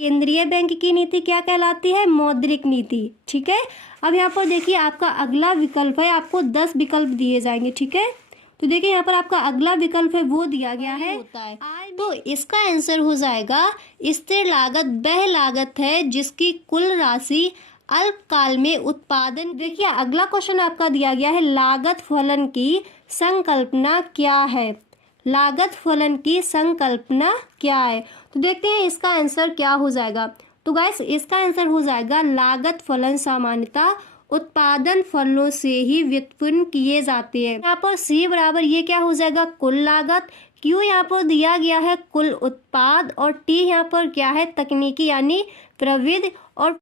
केंद्रीय बैंक की नीति क्या कहलाती है? मौद्रिक नीति। ठीक है, अब यहाँ पर देखिए आपका अगला विकल्प है, आपको 10 विकल्प दिए जाएंगे। ठीक है, तो देखिए यहाँ पर आपका अगला विकल्प है वो दिया गया है होता है, तो इसका आंसर हो जाएगा स्थिर लागत वह लागत है जिसकी कुल राशि अल्पकाल में उत्पादन। देखिए अगला क्वेश्चन आपका दिया गया है, लागत फलन की संकल्पना क्या है? लागत फलन की संकल्पना क्या है? तो देखते हैं इसका आंसर क्या हो जाएगा। तो गाइस इसका आंसर हो जाएगा लागत फलन सामान्यतः उत्पादन फलों से ही व्युत्पन्न किए जाते हैं। यहाँ पर C बराबर ये क्या हो जाएगा? कुल लागत। Q यहाँ पर दिया गया है कुल उत्पाद, और T यहाँ पर क्या है? तकनीकी यानी प्रविधि। और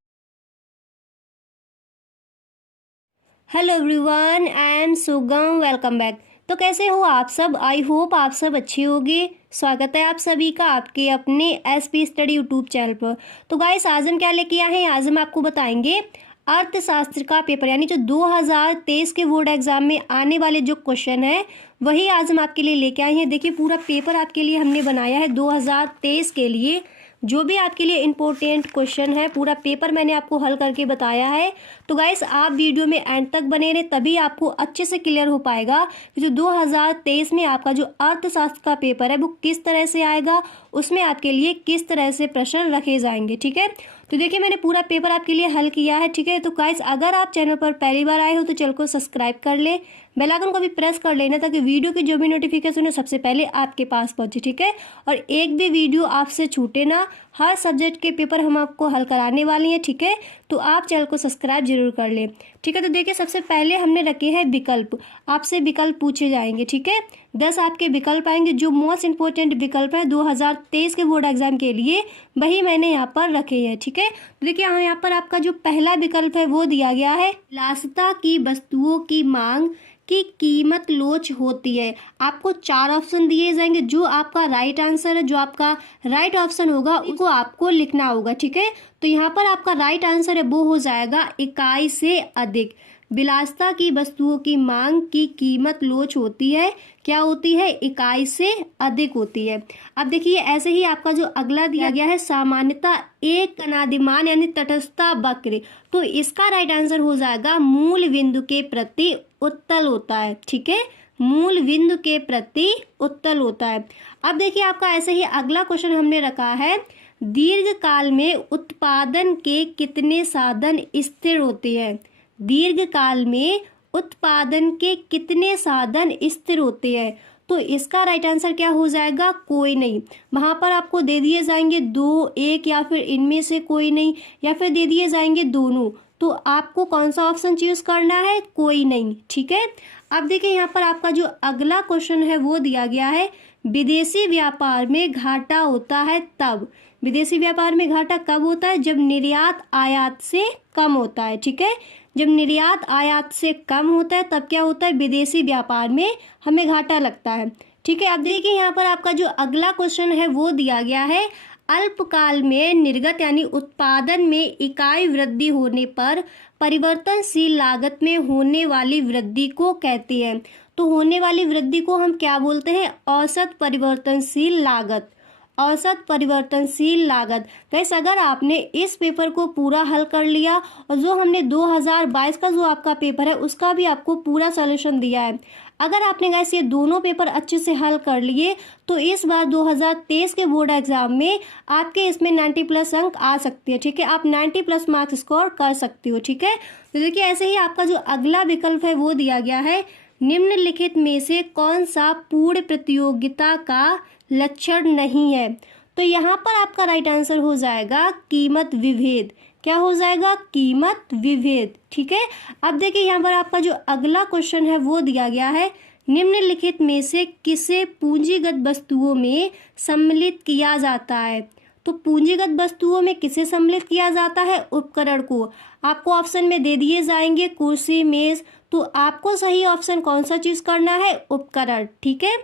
हेलो एवरीवन, आई एम सुगम, वेलकम बैक। तो कैसे हो आप सब? आई होप आप सब अच्छे होंगे। स्वागत है आप सभी का आपके अपने SP स्टडी यूट्यूब चैनल पर। तो गाइस आज हम क्या लेके आए हैं? आज हम आपको बताएंगे अर्थशास्त्र का पेपर, यानी जो 2023 के बोर्ड एग्जाम में आने वाले जो क्वेश्चन है वही आज हम आपके लिए लेके आए हैं। देखिए पूरा पेपर आपके लिए हमने बनाया है 2023 के लिए, जो भी आपके लिए इम्पोर्टेंट क्वेश्चन है पूरा पेपर मैंने आपको हल करके बताया है। तो गाइस आप वीडियो में एंड तक बने रहे, तभी आपको अच्छे से क्लियर हो पाएगा कि जो 2023 में आपका जो अर्थशास्त्र का पेपर है वो किस तरह से आएगा, उसमें आपके लिए किस तरह से प्रश्न रखे जाएंगे। ठीक है, तो देखिए मैंने पूरा पेपर आपके लिए हल किया है। ठीक है, तो गाइस अगर आप चैनल पर पहली बार आए हो तो चैनल को सब्सक्राइब कर ले, बेल आइकन को भी प्रेस कर लेना ताकि वीडियो की जो भी नोटिफिकेशन है सबसे पहले आपके पास पहुंचे। ठीक है, और एक भी वीडियो आपसे छूटे ना, हर सब्जेक्ट के पेपर हम आपको हल कराने वाली हैं। ठीक है, तो आप चैनल को सब्सक्राइब जरूर कर लें। ठीक है, तो देखिए सबसे पहले हमने रखे हैं विकल्प, आपसे विकल्प पूछे जाएंगे। ठीक है, 10 आपके विकल्प आएंगे, जो मोस्ट इंपोर्टेंट विकल्प है 2023 के बोर्ड एग्जाम के लिए वही मैंने यहाँ पर रखे हैं। ठीक है, तो देखिए यहाँ पर आपका जो पहला विकल्प है वो दिया गया है, विलासिता की वस्तुओं की मांग की कीमत लोच होती है। आपको 4 ऑप्शन दिए जाएंगे, जो आपका राइट आंसर है, जो आपका राइट ऑप्शन होगा उसको आपको लिखना होगा। ठीक है, तो यहाँ पर आपका राइट आंसर है वो हो जाएगा इकाई से अधिक। विलासिता की वस्तुओं की मांग की कीमत लोच होती है, क्या होती है? इकाई से अधिक होती है। अब देखिए ऐसे ही आपका जो अगला दिया गया है, सामान्यतः एक अनादिमान यानी तटस्थता वक्र, तो इसका राइट आंसर हो जाएगा मूल बिंदु के प्रति उत्तल होता है। ठीक है, मूल बिंदु के प्रति उत्तल होता है। अब देखिए आपका ऐसे ही अगला क्वेश्चन हमने रखा है, दीर्घ काल में उत्पादन के कितने साधन स्थिर होते हैं? दीर्घ काल में उत्पादन के कितने साधन स्थिर होते हैं? तो इसका राइट आंसर क्या हो जाएगा? कोई नहीं। वहां पर आपको दे दिए जाएंगे 2, 1 या फिर इनमें से कोई नहीं, या फिर दे दिए जाएंगे दोनों। तो आपको कौन सा ऑप्शन चूज करना है? कोई नहीं। ठीक है, अब देखिए यहाँ पर आपका जो अगला क्वेश्चन है वो दिया गया है, विदेशी व्यापार में घाटा होता है तब। विदेशी व्यापार में घाटा कब होता है? जब निर्यात आयात से कम होता है। ठीक है, जब निर्यात आयात से कम होता है तब क्या होता है? विदेशी व्यापार में हमें घाटा लगता है। ठीक है, अब देखिए यहाँ पर आपका जो अगला क्वेश्चन है वो दिया गया है, अल्पकाल में निर्गत यानी उत्पादन में इकाई वृद्धि होने पर परिवर्तनशील लागत में होने वाली वृद्धि को कहते हैं। तो होने वाली वृद्धि को हम क्या बोलते हैं? औसत परिवर्तनशील लागत। औसत परिवर्तनशील लागत। गाइस अगर आपने इस पेपर को पूरा हल कर लिया, और जो हमने 2022 का जो आपका पेपर है उसका भी आपको पूरा सॉल्यूशन दिया है, अगर आपने गाइस ये दोनों पेपर अच्छे से हल कर लिए तो इस बार 2023 के बोर्ड एग्जाम में आपके इसमें 90+ अंक आ सकते हैं। ठीक है, आप 90+ मार्क्स स्कोर कर सकती हो। ठीक है, तो देखिए ऐसे ही आपका जो अगला विकल्प है वो दिया गया है, निम्नलिखित में से कौन सा पूर्ण प्रतियोगिता का लक्षण नहीं है? तो यहाँ पर आपका राइट आंसर हो जाएगा कीमत विभेद। क्या हो जाएगा? कीमत विभेद। ठीक है, अब देखिए यहाँ पर आपका जो अगला क्वेश्चन है वो दिया गया है, निम्नलिखित में से किसे पूंजीगत वस्तुओं में सम्मिलित किया जाता है? तो पूंजीगत वस्तुओं में किसे सम्मिलित किया जाता है? उपकरण को। आपको ऑप्शन में दे दिए जाएंगे कुर्सी, मेज, तो आपको सही ऑप्शन कौन सा चूज करना है? उपकरण। ठीक है,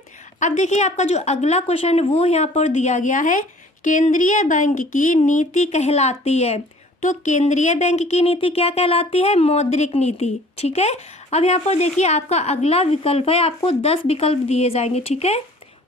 अब देखिए आपका जो अगला क्वेश्चन वो यहाँ पर दिया गया है, केंद्रीय बैंक की नीति कहलाती है। तो केंद्रीय बैंक की नीति क्या कहलाती है? मौद्रिक नीति। ठीक है, अब यहाँ पर देखिए आपका अगला विकल्प है, आपको 10 विकल्प दिए जाएंगे। ठीक है,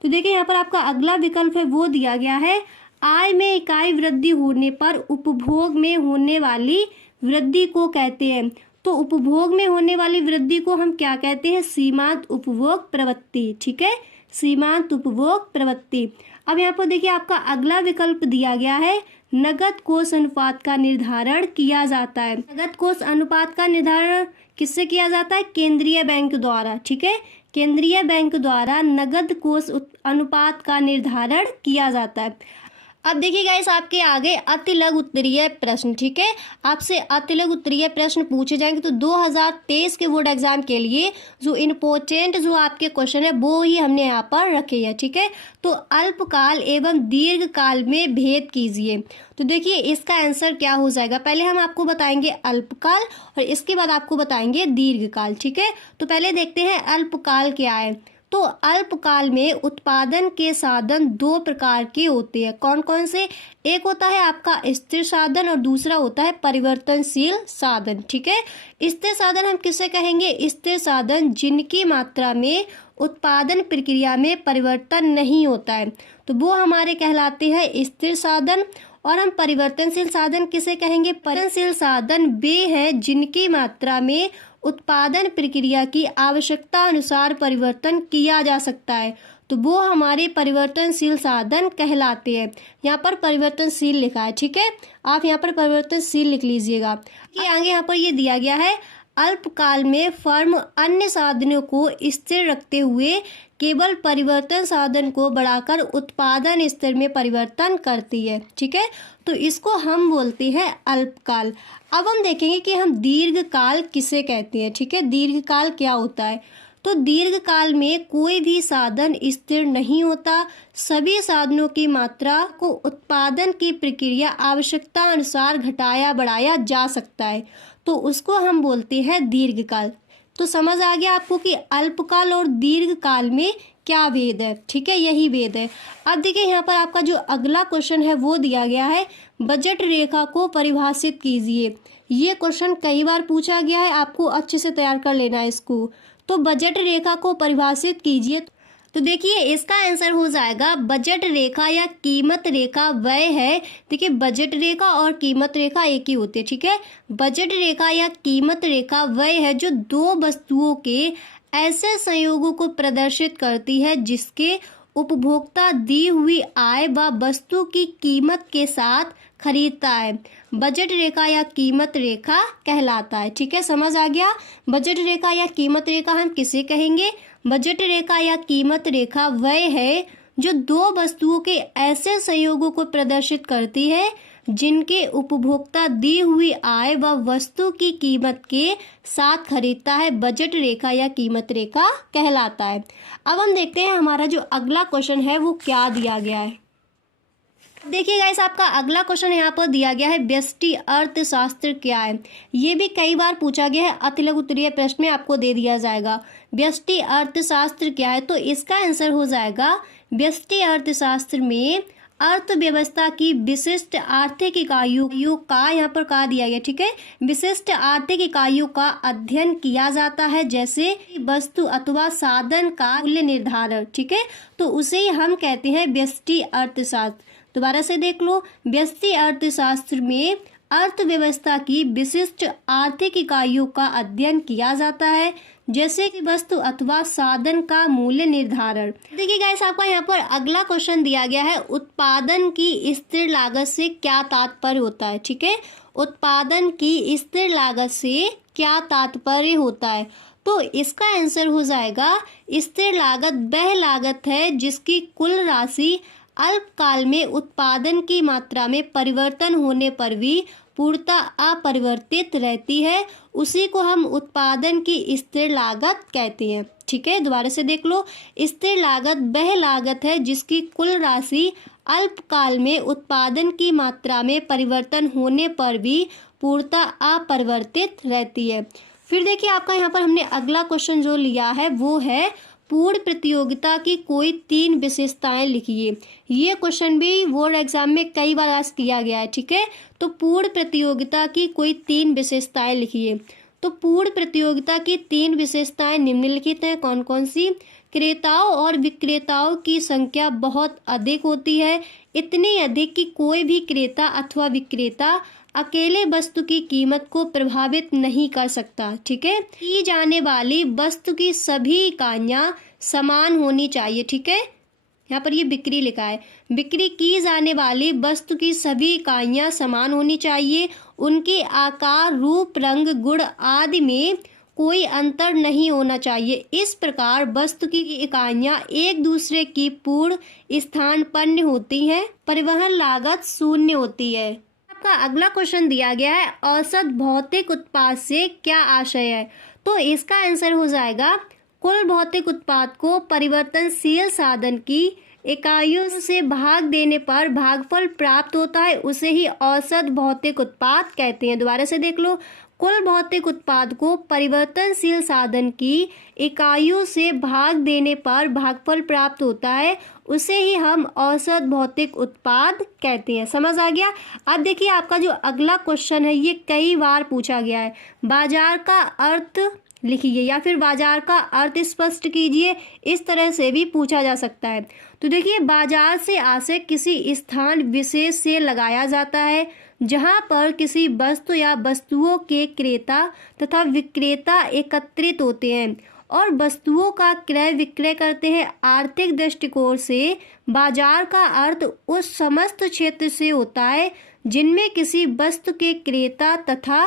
तो देखिए यहाँ पर आपका अगला विकल्प है वो दिया गया है, आय में इकाई वृद्धि होने पर उपभोग में होने वाली वृद्धि को कहते हैं। तो उपभोग में होने वाली वृद्धि को हम क्या कहते हैं? सीमांत उपभोग प्रवृत्ति। ठीक है, सीमांत उपभोग प्रवृत्ति। अब यहाँ पर देखिए आपका अगला विकल्प दिया गया है, नगद कोष अनुपात का निर्धारण किया जाता है। नगद कोष अनुपात का निर्धारण किससे किया जाता है? केंद्रीय बैंक द्वारा। ठीक है, केंद्रीय बैंक द्वारा नगद कोष अनुपात का निर्धारण किया जाता है। अब देखिए गाइस आपके आगे अति लघु उत्तरीय प्रश्न। ठीक है, आपसे अति लघु उत्तरीय प्रश्न पूछे जाएंगे। तो 2023 के बोर्ड एग्जाम के लिए जो इम्पोर्टेंट जो आपके क्वेश्चन है वो ही हमने यहाँ पर रखे हैं। ठीक है, तो अल्पकाल एवं दीर्घकाल में भेद कीजिए। तो देखिए इसका आंसर क्या हो जाएगा, पहले हम आपको बताएंगे अल्पकाल और इसके बाद आपको बताएंगे दीर्घकाल। ठीक है, तो पहले देखते हैं अल्पकाल क्या है। तो अल्पकाल में उत्पादन के साधन दो प्रकार के होते हैं। कौन कौन से? एक होता है आपका स्थिर साधन और दूसरा होता है परिवर्तनशील साधन। ठीक है, स्थिर साधन हम किसे कहेंगे? स्थिर साधन जिनकी मात्रा में उत्पादन प्रक्रिया में परिवर्तन नहीं होता है, तो वो हमारे कहलाते हैं स्थिर साधन। और हम परिवर्तनशील साधन किसे कहेंगे? परिवर्तनशील साधन वे हैं जिनकी मात्रा में उत्पादन प्रक्रिया की आवश्यकता अनुसार परिवर्तन किया जा सकता है, तो वो हमारे परिवर्तनशील साधन कहलाते हैं। यहाँ पर परिवर्तनशील लिखा है। ठीक है, आप यहाँ पर परिवर्तनशील लिख लीजिएगा। ये आगे यहाँ पर ये दिया गया है, अल्पकाल में फर्म अन्य साधनों को स्थिर रखते हुए केवल परिवर्तन साधन को बढ़ाकर उत्पादन स्तर में परिवर्तन करती है। ठीक है, तो इसको हम बोलते हैं अल्पकाल। अब हम देखेंगे कि हम दीर्घकाल किसे कहते हैं। ठीक है, दीर्घकाल क्या होता है? तो दीर्घकाल में कोई भी साधन स्थिर नहीं होता, सभी साधनों की मात्रा को उत्पादन की प्रक्रिया आवश्यकता अनुसार घटाया बढ़ाया जा सकता है, तो उसको हम बोलते हैं दीर्घकाल। तो समझ आ गया आपको कि अल्पकाल और दीर्घकाल में क्या भेद है। ठीक है, यही भेद है। अब देखिए यहाँ पर आपका जो अगला क्वेश्चन है वो दिया गया है, बजट रेखा को परिभाषित कीजिए। ये क्वेश्चन कई बार पूछा गया है, आपको अच्छे से तैयार कर लेना है इसको। तो बजट रेखा को परिभाषित कीजिए। तो देखिए इसका आंसर हो जाएगा, बजट रेखा या कीमत रेखा वह है। देखिए बजट रेखा और कीमत रेखा एक ही होती है। ठीक है, बजट रेखा या कीमत रेखा वह है जो दो वस्तुओं के ऐसे संयोगों को प्रदर्शित करती है जिसके उपभोक्ता दी हुई आय व वस्तु की कीमत के साथ खरीदता है, बजट रेखा या कीमत रेखा कहलाता है। ठीक है, समझ आ गया। बजट रेखा या कीमत रेखा हम किसे कहेंगे? बजट रेखा या कीमत रेखा वह है जो दो वस्तुओं के ऐसे संयोगों को प्रदर्शित करती है जिनके उपभोक्ता दी हुई आय व वस्तु की कीमत के साथ खरीदता है, बजट रेखा या कीमत रेखा कहलाता है। अब हम देखते हैं हमारा जो अगला क्वेश्चन है वो क्या दिया गया है। देखिए गाइस आपका अगला क्वेश्चन यहाँ पर दिया गया है, व्यष्टि अर्थशास्त्र क्या है? ये भी कई बार पूछा गया है, अति लघु उत्तरीय प्रश्न में आपको दे दिया जाएगा। व्यष्टि अर्थशास्त्र क्या है? तो इसका आंसर हो जाएगा, व्यष्टि अर्थशास्त्र में अर्थव्यवस्था की विशिष्ट आर्थिक इकाइयों का यहाँ पर कहा दिया गया। ठीक है, विशिष्ट आर्थिक इकाइयों का अध्ययन किया जाता है, जैसे वस्तु अथवा साधन का मूल्य निर्धारण। ठीक है, तो उसे ही हम कहते हैं व्यष्टि अर्थशास्त्र। दोबारा से देख लो, व्यष्टि अर्थशास्त्र में अर्थव्यवस्था की विशिष्ट आर्थिक इकाइयों का अध्ययन किया जाता है, जैसे कि वस्तु अथवा साधन का मूल्य निर्धारण। देखिए गाइस आपका यहाँ पर अगला क्वेश्चन दिया गया है, उत्पादन की स्थिर लागत से क्या तात्पर्य होता है? ठीक है, उत्पादन की स्थिर लागत से क्या तात्पर्य होता है? तो इसका आंसर हो जाएगा, स्थिर लागत वह लागत है जिसकी कुल राशि अल्पकाल में उत्पादन की मात्रा में परिवर्तन होने पर भी पूर्णतः अपरिवर्तित रहती है, उसी को हम उत्पादन की स्थिर लागत कहते हैं। ठीक है, दोबारा से देख लो, स्थिर लागत वह लागत है जिसकी कुल राशि अल्पकाल में उत्पादन की मात्रा में परिवर्तन होने पर भी पूर्णतः अपरिवर्तित रहती है। फिर देखिए आपका यहाँ पर हमने अगला क्वेश्चन जो लिया है वो है, पूर्ण प्रतियोगिता की कोई 3 विशेषताएं लिखिए। ये क्वेश्चन भी बोर्ड एग्जाम में कई बार आस्क किया गया है। ठीक है, तो पूर्ण प्रतियोगिता की कोई 3 विशेषताएं लिखिए। तो पूर्ण प्रतियोगिता की 3 विशेषताएं निम्नलिखित हैं। कौन कौन सी? क्रेताओं और विक्रेताओं की संख्या बहुत अधिक होती है, इतनी अधिक कि कोई भी क्रेता अथवा विक्रेता अकेले वस्तु की कीमत को प्रभावित नहीं कर सकता। ठीक है, की जाने वाली वस्तु की सभी इकाइयां समान होनी चाहिए। ठीक है, यहाँ पर ये बिक्री लिखा है, बिक्री की जाने वाली वस्तु की सभी इकाइयां समान होनी चाहिए, उनके आकार, रूप, रंग, गुण आदि में कोई अंतर नहीं होना चाहिए। इस प्रकार वस्तु की इकाइयां एक दूसरे की पूर्ण स्थानापन्न होती हैं, परिवहन लागत शून्य होती है। आपका अगला क्वेश्चन दिया गया है, औसत भौतिक उत्पाद से क्या आशय है? तो इसका आंसर हो जाएगा, कुल भौतिक उत्पाद को परिवर्तनशील साधन की इकाइयों से भाग देने पर भागफल प्राप्त होता है, उसे ही औसत भौतिक उत्पाद कहते हैं। दोबारा से देख लो, कुल भौतिक उत्पाद को परिवर्तनशील साधन की इकाइयों से भाग देने पर भागफल प्राप्त होता है, उसे ही हम औसत भौतिक उत्पाद कहते हैं। समझ आ गया? अब देखिए आपका जो अगला क्वेश्चन है ये कई बार पूछा गया है, बाजार का अर्थ लिखिए या फिर बाजार का अर्थ स्पष्ट कीजिए, इस तरह से भी पूछा जा सकता है। तो देखिए, बाजार से आशय किसी स्थान विशेष से लगाया जाता है जहां पर किसी वस्तु या वस्तुओं के क्रेता तथा विक्रेता एकत्रित होते हैं और वस्तुओं का क्रय विक्रय करते हैं। आर्थिक दृष्टिकोण से बाजार का अर्थ उस समस्त क्षेत्र से होता है जिनमें किसी वस्तु के क्रेता तथा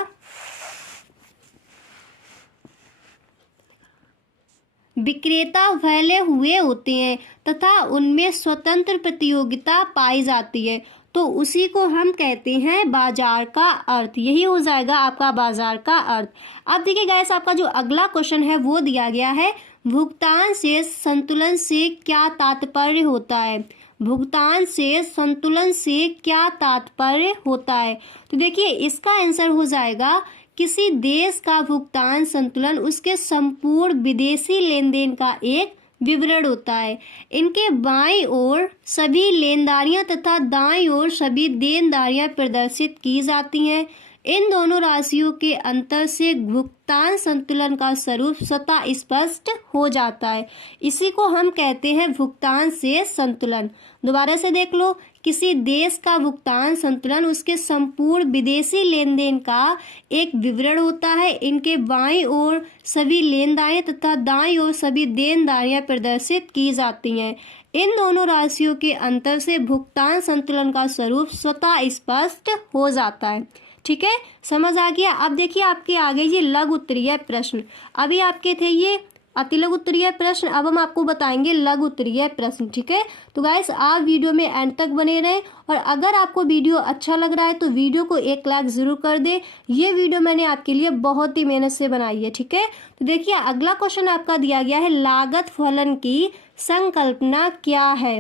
विक्रेता फैले हुए होते हैं तथा उनमें स्वतंत्र प्रतियोगिता पाई जाती है, तो उसी को हम कहते हैं बाजार का अर्थ। यही हो जाएगा आपका बाजार का अर्थ। अब देखिए गाइस, आपका जो अगला क्वेश्चन है वो दिया गया है, भुगतान से संतुलन से क्या तात्पर्य होता है? भुगतान से संतुलन से क्या तात्पर्य होता है? तो देखिए इसका आंसर हो जाएगा, किसी देश का भुगतान संतुलन उसके संपूर्ण विदेशी लेन देन का एक विवरण होता है। इनके बाईं ओर सभी लेनदारियां तथा दाईं ओर सभी देनदारियां प्रदर्शित की जाती हैं। इन दोनों राशियों के अंतर से भुगतान संतुलन का स्वरूप स्वतः स्पष्ट हो जाता है। इसी को हम कहते हैं भुगतान से संतुलन। दोबारा से देख लो, किसी देश का भुगतान संतुलन उसके संपूर्ण विदेशी लेन देन का एक विवरण होता है। इनके बाईं ओर सभी लेनदारियां तथा दाईं ओर सभी देनदारियां प्रदर्शित की जाती हैं। इन दोनों राशियों के अंतर से भुगतान संतुलन का स्वरूप स्वतः स्पष्ट हो जाता है। ठीक है, समझ आ गया? अब देखिए आपके आगे ये लघु उत्तरीय प्रश्न, अभी आपके थे ये अति लघु उत्तरीय प्रश्न, अब हम आपको बताएंगे लघु उत्तरीय प्रश्न। ठीक है, तो गाइस आप वीडियो में एंड तक बने रहें और अगर आपको वीडियो अच्छा लग रहा है तो वीडियो को एक लाइक जरूर कर दे। ये वीडियो मैंने आपके लिए बहुत ही मेहनत से बनाई है। ठीक है, तो देखिए अगला क्वेश्चन आपका दिया गया है, लागत फलन की संकल्पना क्या है?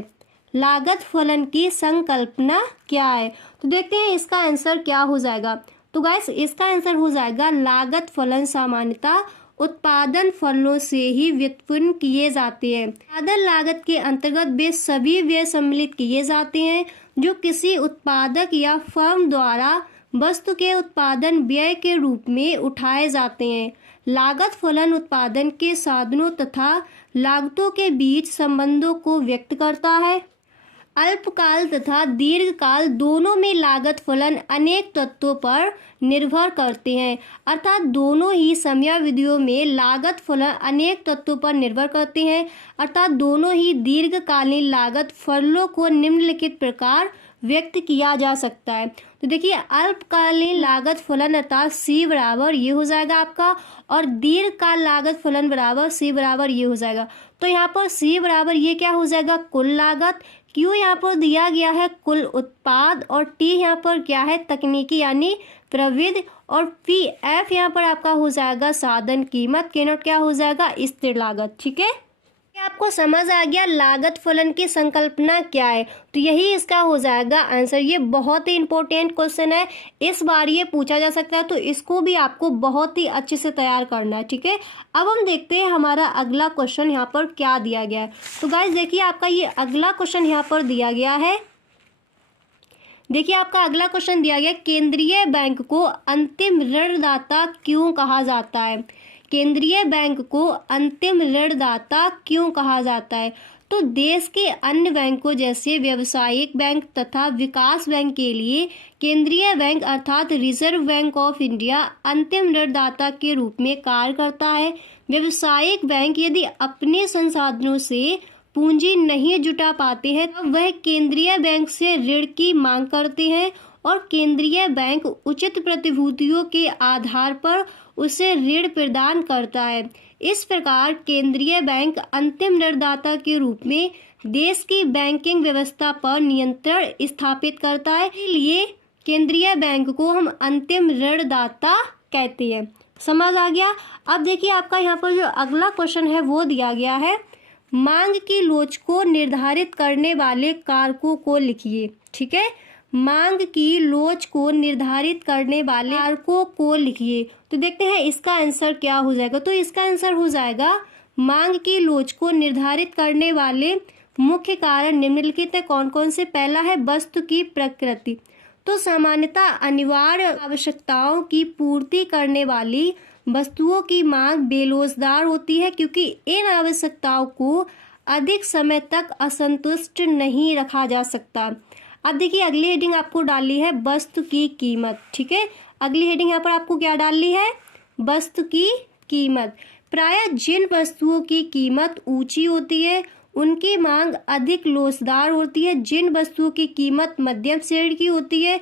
लागत फलन की संकल्पना क्या है? तो देखते हैं इसका आंसर क्या हो जाएगा। तो गाइस इसका आंसर हो जाएगा, लागत फलन सामान्यतः उत्पादन फलों से ही व्युत्पन्न किए जाते हैं। उत्पादन लागत के अंतर्गत वे सभी व्यय सम्मिलित किए जाते हैं जो किसी उत्पादक या फर्म द्वारा वस्तु के उत्पादन व्यय के रूप में उठाए जाते हैं। लागत फलन उत्पादन के साधनों तथा लागतों के बीच संबंधों को व्यक्त करता है। अल्पकाल तथा दीर्घकाल दोनों में लागत फलन अनेक तत्वों पर निर्भर करते हैं, अर्थात दोनों ही समयावधियों में लागत फलन अनेक तत्वों पर निर्भर करते हैं, अर्थात दोनों ही दीर्घकालीन लागत फलों को निम्नलिखित प्रकार व्यक्त किया जा सकता है। तो देखिए अल्पकालीन लागत फलन अर्थात C बराबर ये हो जाएगा आपका, और दीर्घकाल लागत फलन बराबर C बराबर ये हो जाएगा। तो यहाँ पर C बराबर ये क्या हो जाएगा, कुल लागत, Q यहाँ पर दिया गया है कुल उत्पाद, और T यहाँ पर क्या है, तकनीकी यानी प्रविधि, और F यहाँ पर आपका हो जाएगा साधन कीमत, K नॉट क्या हो जाएगा, स्थिर लागत। ठीक है, आपको समझ आ गया लागत फलन की संकल्पना क्या है? तो यही इसका हो जाएगा आंसर। ये बहुत ही इंपॉर्टेंट क्वेश्चन है, इस बार ये पूछा जा सकता है, तो इसको भी आपको बहुत ही अच्छे से तैयार करना है। ठीक है, अब हम देखते हैं हमारा अगला क्वेश्चन यहाँ पर क्या दिया गया है। तो गाइस देखिए आपका ये अगला क्वेश्चन यहाँ पर दिया गया है। देखिए आपका अगला क्वेश्चन दिया गया, केंद्रीय बैंक को अंतिम ऋणदाता क्यों कहा जाता है? केंद्रीय बैंक को अंतिम ऋणदाता क्यों कहा जाता है? तो देश के अन्य बैंकों जैसे व्यावसायिक बैंक तथा विकास बैंक के लिए केंद्रीय बैंक अर्थात रिजर्व बैंक ऑफ इंडिया अंतिम ऋणदाता के रूप में कार्य करता है। व्यावसायिक बैंक यदि अपने संसाधनों से पूंजी नहीं जुटा पाते हैं तब वह केंद्रीय बैंक से ऋण की मांग करते हैं और केंद्रीय बैंक उचित प्रतिभूतियों के आधार पर उसे ऋण प्रदान करता है। इस प्रकार केंद्रीय बैंक अंतिम ऋणदाता के रूप में देश की बैंकिंग व्यवस्था पर नियंत्रण स्थापित करता है। इसलिए केंद्रीय बैंक को हम अंतिम ऋणदाता कहते हैं। समझ आ गया। अब देखिए आपका यहाँ पर जो अगला क्वेश्चन है वो दिया गया है, मांग की लोच को निर्धारित करने वाले कारकों को लिखिए। ठीक है, मांग की लोच को निर्धारित करने वाले कारकों को लिखिए। तो देखते हैं इसका आंसर क्या हो जाएगा। तो इसका आंसर हो जाएगा मांग की लोच को निर्धारित करने वाले मुख्य कारण निम्नलिखित है। कौन कौन से? पहला है वस्तु की प्रकृति। तो सामान्यतः अनिवार्य आवश्यकताओं की पूर्ति करने वाली वस्तुओं की मांग बेरोजगार होती है क्योंकि इन आवश्यकताओं को अधिक समय तक असंतुष्ट नहीं रखा जा सकता। अब देखिए अगली हेडिंग आपको डालनी है वस्तु की कीमत। ठीक है, अगली हेडिंग यहाँ पर आपको क्या डालनी है? वस्तु की कीमत। प्रायः जिन वस्तुओं की कीमत ऊंची होती है उनकी मांग अधिक लोचदार होती है। जिन वस्तुओं की कीमत मध्यम श्रेणी की होती है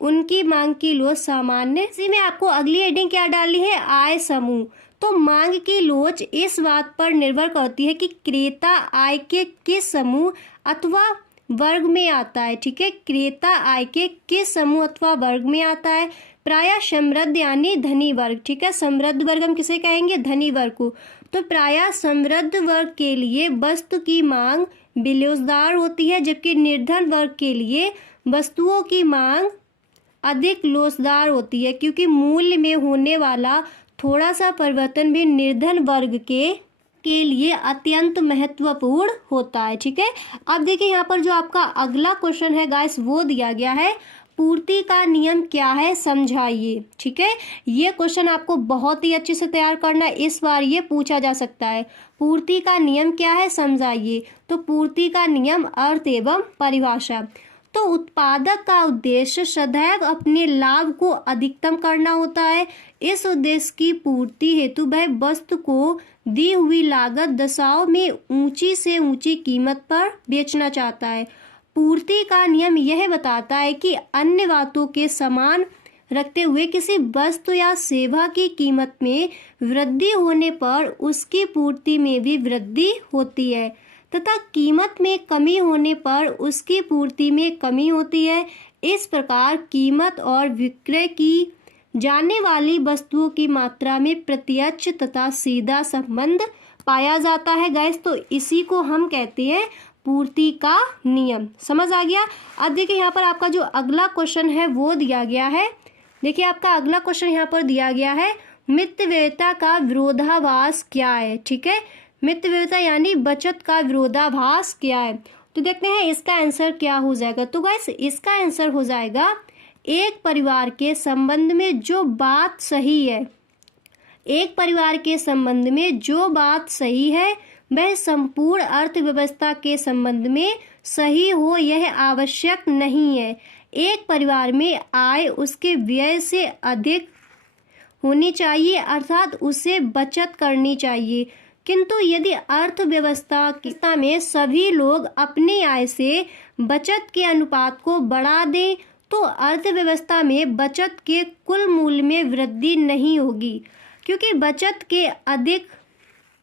उनकी मांग की लोच सामान्य। इसी में आपको अगली हेडिंग क्या डालनी है? आय समूह। तो मांग की लोच इस बात पर निर्भर करती है कि क्रेता आय के किस समूह अथवा वर्ग में आता है। ठीक है, क्रेता आय के किस समूह अथवा वर्ग में आता है। प्रायः समृद्ध यानी धनी वर्ग। ठीक है, समृद्ध वर्ग हम किसे कहेंगे? धनी वर्ग को। तो प्रायः समृद्ध वर्ग के लिए वस्तु की मांग बेरोजगार होती है जबकि निर्धन वर्ग के लिए वस्तुओं की मांग अधिक लोचदार होती है क्योंकि मूल्य में होने वाला थोड़ा सा परिवर्तन भी निर्धन वर्ग के लिए अत्यंत महत्वपूर्ण होता है। ठीक है, अब देखिए यहाँ पर जो आपका अगला क्वेश्चन है गाइस वो दिया गया है, पूर्ति का नियम क्या है समझाइए। ठीक है, ये क्वेश्चन आपको बहुत ही अच्छे से तैयार करना है, इस बार ये पूछा जा सकता है। पूर्ति का नियम क्या है समझाइए। तो पूर्ति का नियम अर्थ एवं परिभाषा। तो उत्पादक का उद्देश्य सदैव अपने लाभ को अधिकतम करना होता है। इस उद्देश्य की पूर्ति हेतु वह वस्तु को दी हुई लागत दशाओं में ऊंची से ऊंची कीमत पर बेचना चाहता है। पूर्ति का नियम यह बताता है कि अन्य बातों के समान रखते हुए किसी वस्तु या सेवा की कीमत में वृद्धि होने पर उसकी पूर्ति में भी वृद्धि होती है तथा कीमत में कमी होने पर उसकी पूर्ति में कमी होती है। इस प्रकार कीमत और विक्रय की जाने वाली वस्तुओं की मात्रा में प्रत्यक्ष तथा सीधा संबंध पाया जाता है गाइस। तो इसी को हम कहते हैं पूर्ति का नियम। समझ आ गया। अब देखिए यहाँ पर आपका जो अगला क्वेश्चन है वो दिया गया है। देखिए आपका अगला क्वेश्चन यहाँ पर दिया गया है, मितव्ययिता का विरोधाभास क्या है। ठीक है, मितव्ययिता यानी बचत का विरोधाभास क्या है। तो देखते हैं इसका आंसर क्या हो जाएगा। तो गाइस इसका आंसर हो जाएगा, एक परिवार के संबंध में जो बात सही है, एक परिवार के संबंध में जो बात सही है वह संपूर्ण अर्थव्यवस्था के संबंध में सही हो यह आवश्यक नहीं है। एक परिवार में आय उसके व्यय से अधिक होनी चाहिए अर्थात उसे बचत करनी चाहिए, किंतु यदि अर्थव्यवस्था में सभी लोग अपनी आय से बचत के अनुपात को बढ़ा दें तो अर्थव्यवस्था में बचत के कुल मूल्य में वृद्धि नहीं होगी, क्योंकि बचत के अधिक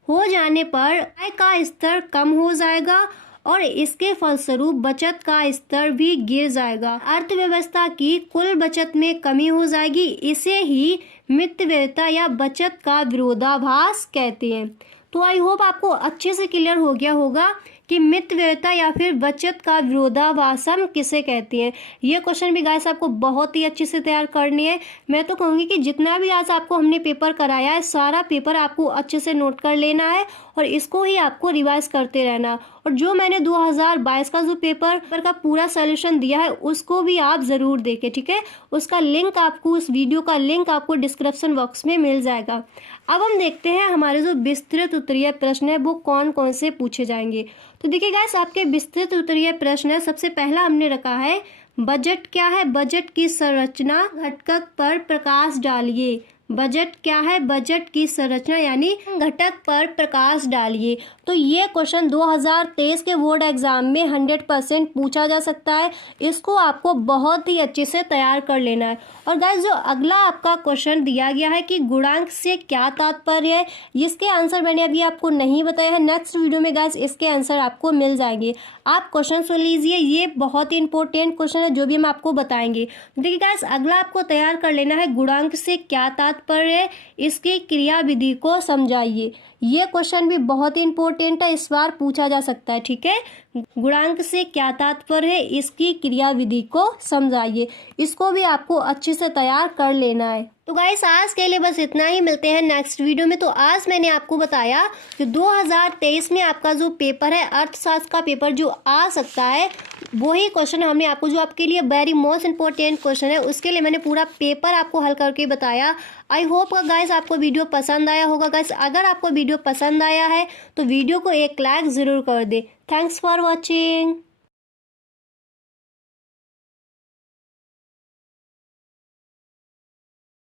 हो जाने पर आय का स्तर कम हो जाएगा और इसके फलस्वरूप बचत का स्तर भी गिर जाएगा। अर्थव्यवस्था की कुल बचत में कमी हो जाएगी। इसे ही मितव्ययिता या बचत का विरोधाभास कहते हैं। तो आई होप आपको अच्छे से क्लियर हो गया होगा कि मितव्ययिता या फिर बचत का विरोधाभास हम किसे कहते हैं। ये क्वेश्चन भी गाइस आपको बहुत ही अच्छे से तैयार करनी है। मैं तो कहूँगी कि जितना भी आज आपको हमने पेपर कराया है सारा पेपर आपको अच्छे से नोट कर लेना है और इसको ही आपको रिवाइज करते रहना। और जो मैंने 2022 का जो पेपर का पूरा सोल्यूशन दिया है उसको भी आप ज़रूर देखें, ठीक है। उसका लिंक आपको, उस वीडियो का लिंक आपको डिस्क्रिप्शन बॉक्स में मिल जाएगा। अब हम देखते हैं हमारे जो विस्तृत उत्तरीय प्रश्न है वो कौन कौन से पूछे जाएंगे। तो देखिए गाइस, आपके विस्तृत उत्तरीय प्रश्न है। सबसे पहला हमने रखा है बजट क्या है, बजट की संरचना, घटक पर प्रकाश डालिए। बजट क्या है, बजट की संरचना यानी घटक पर प्रकाश डालिए। तो ये क्वेश्चन 2023 के बोर्ड एग्जाम में 100% पूछा जा सकता है। इसको आपको बहुत ही अच्छे से तैयार कर लेना है। और गाइस, जो अगला आपका क्वेश्चन दिया गया है कि गुणांक से क्या तात्पर्य है, इसके आंसर मैंने अभी आपको नहीं बताया है। नेक्स्ट वीडियो में गाइस इसके आंसर आपको मिल जाएंगे। आप क्वेश्चन सुन लीजिए, ये बहुत ही इंपॉर्टेंट क्वेश्चन है जो भी हम आपको बताएंगे। देखिए गाइस, अगला आपको तैयार कर लेना है गुणांक से क्या तात्पर्य है, इसकी क्रिया विधि को समझाइए। ये क्वेश्चन भी बहुत ही इंपॉर्टेंट है, इस बार पूछा जा सकता है, ठीक है। गुणांक से क्या तात्पर्य है, इसकी क्रिया विधि को समझाइए। इसको भी आपको अच्छे से तैयार कर लेना है। तो गाइस, आज के लिए बस इतना ही। मिलते हैं नेक्स्ट वीडियो में। तो आज मैंने आपको बताया कि 2023 में आपका जो पेपर है, अर्थशास्त्र का पेपर जो आ सकता है, वही क्वेश्चन हमने आपको, जो आपके लिए वेरी मोस्ट इंपॉर्टेंट क्वेश्चन है, उसके लिए मैंने पूरा पेपर आपको हल करके बताया। आई होप गाइस आपको वीडियो पसंद आया होगा। गाइस, अगर आपको वीडियो पसंद आया है तो वीडियो को एक लाइक ज़रूर कर दे। Thanks for watching.